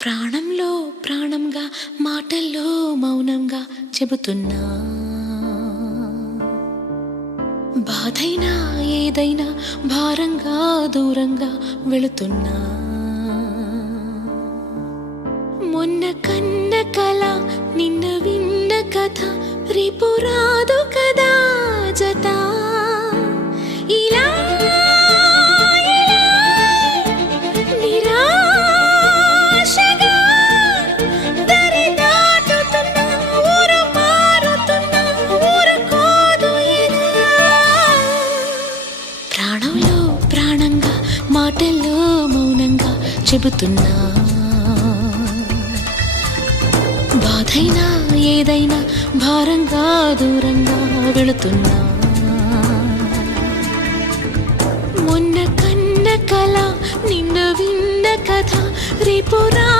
ప్రాణంలో ప్రాణంగా మాటల్లో మౌనంగా చెబుతున్నా, బాధైనా ఏదైనా భారంగా దూరంగా వెళుతున్నా. మొన్న కన్న కల నిన్న విన్న కథ రేపు రాదు కదా జత. ఇలా నిరాశగా దరి దాటుతున్నా, ఊరు మారుతున్నా, ఊరుకోదు ఇదా. ప్రాణంలో ప్రాణంగా మాటల్లో మౌనంగా చెబుతున్నా, బాధైనా ఏదైనా భారంగా దూరంగా వెళుతున్నా. మొన్న కన్న కల నిన్న విన్న కథ రేపు రా